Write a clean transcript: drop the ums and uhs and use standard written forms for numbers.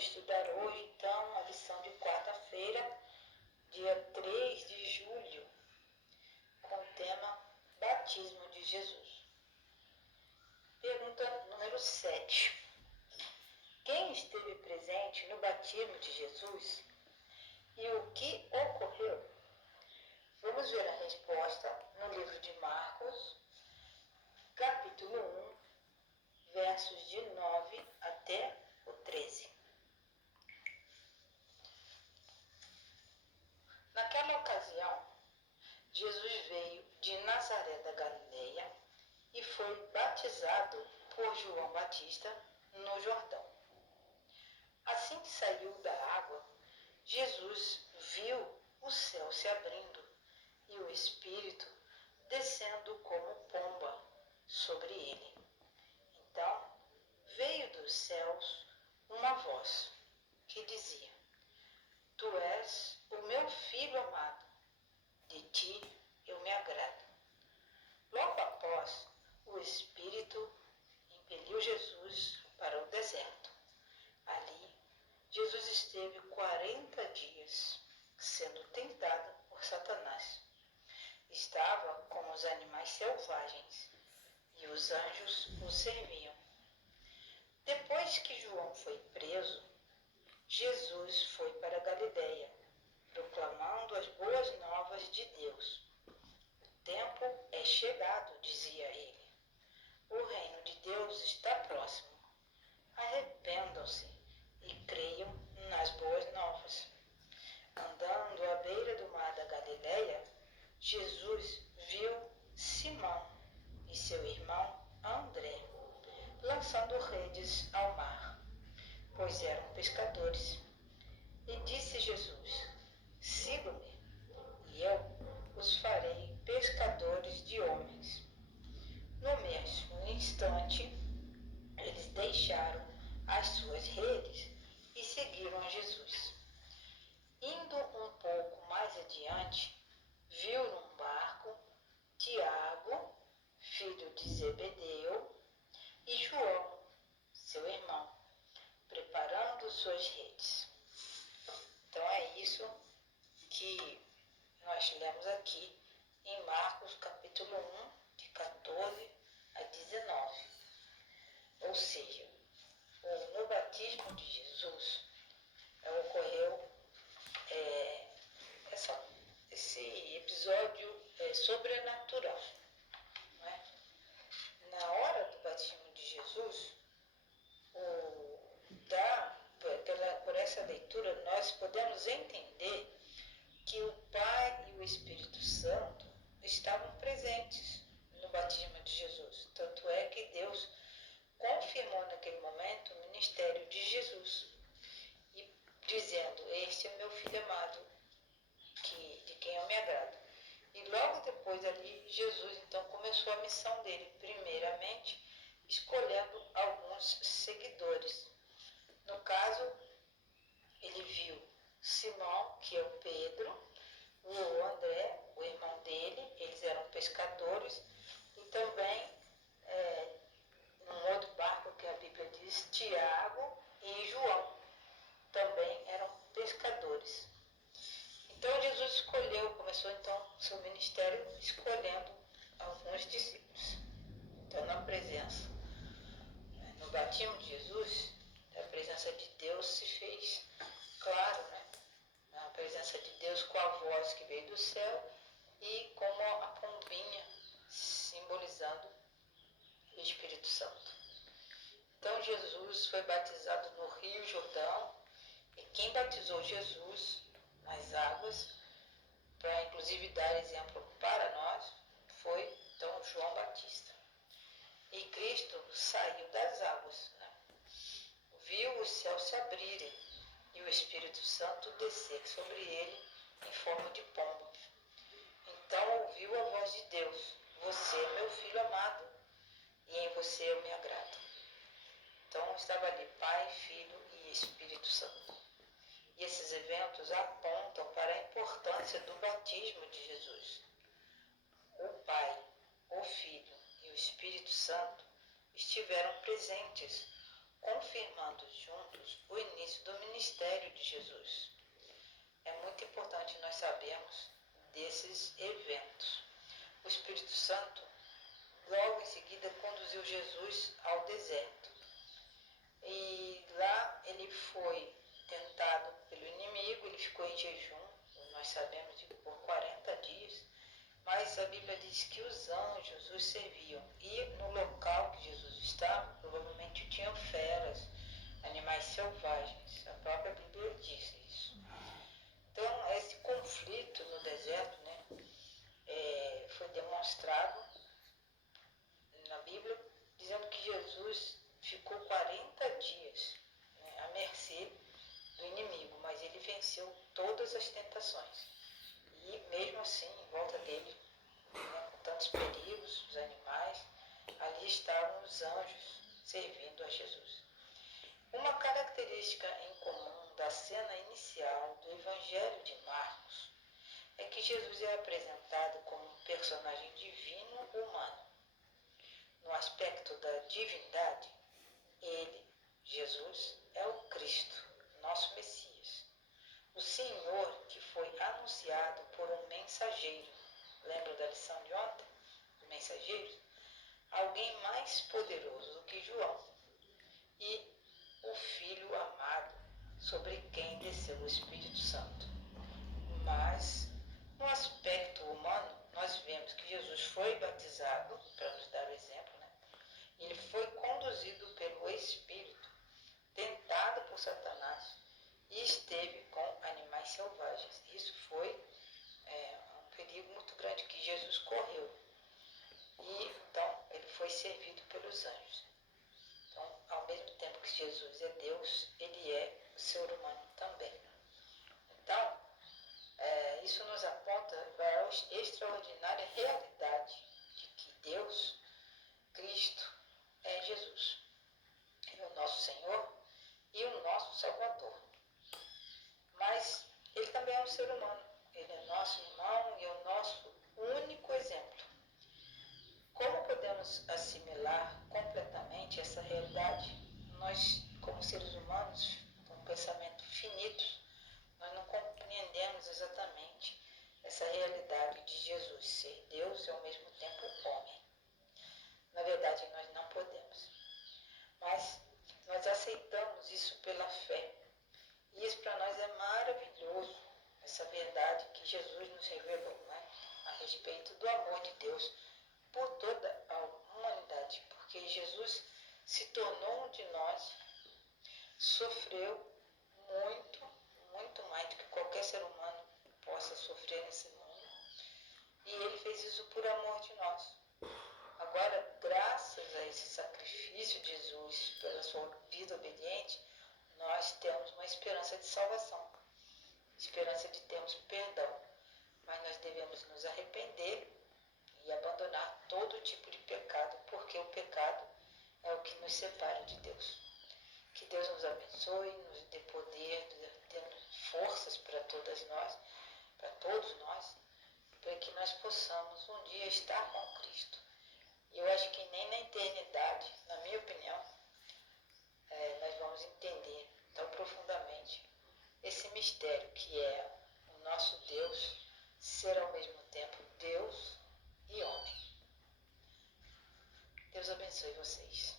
estudar hoje, então, a lição de quarta-feira, dia 3 de julho, com o tema Batismo de Jesus. Pergunta número 7. Quem esteve presente no batismo de Jesus e o que ocorreu? Vamos ver a resposta no livro de Marcos, capítulo 1, versos de 9 até o 13. Naquela ocasião, Jesus veio de Nazaré da Galileia e foi batizado por João Batista no Jordão. Assim que saiu da água, Jesus viu o céu se abrindo e o Espírito descendo como pomba sobre ele. Então, veio dos céus uma voz que dizia: Tu és o meu filho amado, de ti eu me agrado. Logo após, o Espírito impeliu Jesus para o deserto. Ali, Jesus esteve 40 dias sendo tentado por Satanás. Estava com os animais selvagens e os anjos o serviam. Depois que João foi preso, Jesus foi para a Galileia, proclamando as boas novas de Deus. O tempo é chegado, dizia ele. O reino de Deus está próximo. Arrependam-se e creiam nas boas novas. Andando à beira do mar da Galileia, Jesus viu Simão e seu irmão André lançando redes ao mar, pois eram pescadores. E disse Jesus: Siga-me, e eu os farei pescadores de homens. No mesmo instante, eles deixaram as suas redes e seguiram a Jesus. Indo um pouco mais adiante, viu num barco Tiago, filho de Zebedeu, e João, seu irmão, preparando suas redes. Então é isso que nós lemos aqui em Marcos capítulo 1, de 14 a 19. Ou seja, no batismo de Jesus ocorreu esse episódio sobrenatural. Não é? Na hora do batismo de Jesus, por essa leitura, nós podemos entender que o Pai e o Espírito Santo estavam presentes no batismo de Jesus. Tanto é que Deus confirmou naquele momento o ministério de Jesus, e dizendo: Este é meu filho amado, de quem eu me agrado. E logo depois ali, Jesus então começou a missão dele, primeiramente escolhendo alguns seguidores. No caso, ele viu Simão, que é o Pedro, o André, o irmão dele, eles eram pescadores, e também, num outro barco que a Bíblia diz, Tiago e João, também eram pescadores. Então Jesus começou então seu ministério escolhendo alguns discípulos. Então no batismo de Jesus, a presença de Deus se fez claro, né? A presença de Deus com a voz que veio do céu e como a pombinha simbolizando o Espírito Santo. Então Jesus foi batizado no Rio Jordão, e quem batizou Jesus nas águas, para inclusive dar exemplo para nós, foi então João Batista. E Cristo saiu das águas, né? Viu os céus se abrirem e o Espírito Santo descer sobre ele em forma de pomba. Então ouviu a voz de Deus: Você é meu filho amado, e em você eu me agrado. Então estava ali Pai, Filho e Espírito Santo. E esses eventos apontam para a importância do batismo de Jesus. O Pai, o Filho e o Espírito Santo estiveram presentes confirmando juntos o início do ministério de Jesus. É muito importante nós sabermos desses eventos. O Espírito Santo, logo em seguida, conduziu Jesus ao deserto. E lá ele foi tentado pelo inimigo, ele ficou em jejum, nós sabemos, por 40 dias. Mas a Bíblia diz que os anjos os serviam. E no local que Jesus estava, provavelmente tinham feras, animais selvagens. A própria Bíblia diz isso. Então, esse conflito no deserto, foi demonstrado na Bíblia, dizendo que Jesus ficou 40 dias, à mercê do inimigo, mas ele venceu todas as tentações. E mesmo assim, em volta dele, com tantos perigos, os animais, ali estavam os anjos servindo a Jesus. Uma característica em comum da cena inicial do Evangelho de Marcos é que Jesus é apresentado como um personagem divino humano. No aspecto da divindade, ele, Jesus, é o Cristo, nosso Messias. O Senhor que foi anunciado por um mensageiro. Lembra da lição de ontem? Os mensageiros? Alguém mais poderoso do que João. E o Filho amado, sobre quem desceu o Espírito Santo. Mas, no aspecto humano, nós vemos que Jesus foi batizado, para nos dar o exemplo, ele foi conduzido pelo Espírito, tentado por Satanás, e esteve com animais selvagens. Isso foi um perigo muito grande que Jesus correu. E então ele foi servido pelos anjos. Então, ao mesmo tempo que Jesus é Deus, ele é ser humano também. Então, isso nos aponta para a extraordinária realidade de que Deus, Cristo, é Jesus. Ele é o nosso Senhor e o nosso Salvador. Mas ele também é um ser humano. Ele é nosso irmão e é o nosso único exemplo. Como podemos assimilar completamente essa realidade? Nós, como seres humanos, com um pensamento finito, nós não compreendemos exatamente essa realidade de Jesus ser Deus e ao mesmo tempo homem. Na verdade, nós não podemos. Mas nós aceitamos isso pela fé. E isso para nós é maravilhoso, essa verdade que Jesus nos revelou, a respeito do amor de Deus por toda a humanidade. Porque Jesus se tornou um de nós, sofreu muito, muito mais do que qualquer ser humano possa sofrer nesse mundo. E ele fez isso por amor de nós. Agora, graças a esse sacrifício de Jesus, pela sua vida obediente, nós temos uma esperança de salvação, esperança de termos perdão. Mas nós devemos nos arrepender e abandonar todo tipo de pecado, porque o pecado é o que nos separa de Deus. Que Deus nos abençoe, nos dê poder, dê forças para todos nós, para que nós possamos um dia estar com Cristo. E eu acho que nem na eternidade, na minha opinião, nós vamos entender tão profundamente esse mistério que é o nosso Deus ser ao mesmo tempo Deus e homem. Deus abençoe vocês.